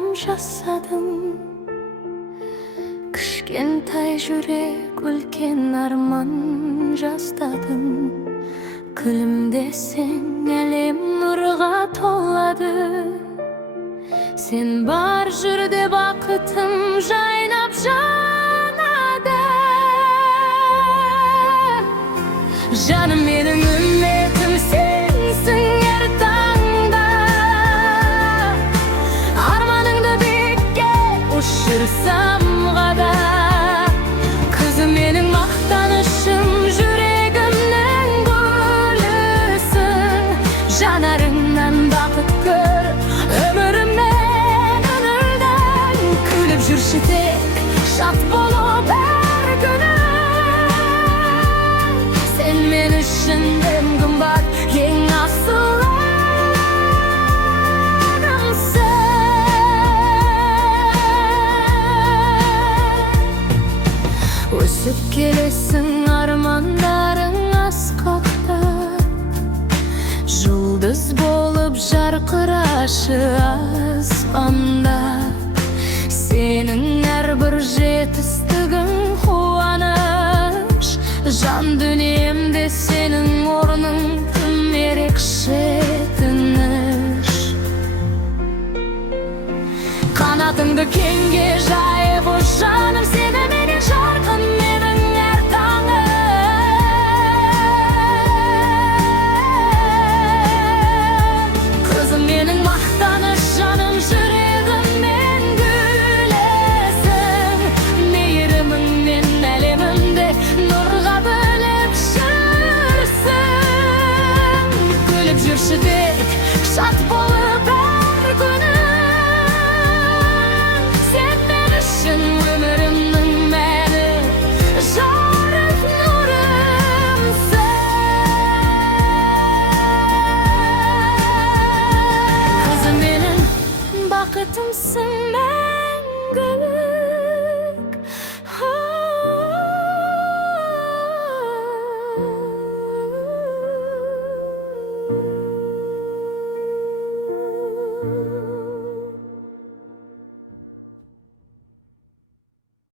bayram жасадым. Кішкентай жүрек үлкен арман жастадым. Күлімдесең әлем нұрға толады. Сен бар жүрде бақытым жайнап жанады. Жаным менің үмітім сенсің әр таңда. Арманыңды биікке ұшырсам ғада. Күзім менің мақтанышым, жүрегімнің гүлісің. Жанарыңнан бақыт көр, өмірімнен үңілдің. Күліп жүрші тек, шат болып әр күні. Sen men үшін ең қымбат, ең асыл адамсың. Өсіп келесің армандарың асқақтап, жұлдыз болып жарқырашы аспанда. Сенің әрбір жетістігің қуаныш, жан дүниемде сенің орның тым ерекше тыныш. Қанатыңды кеңге жайып, жаным сені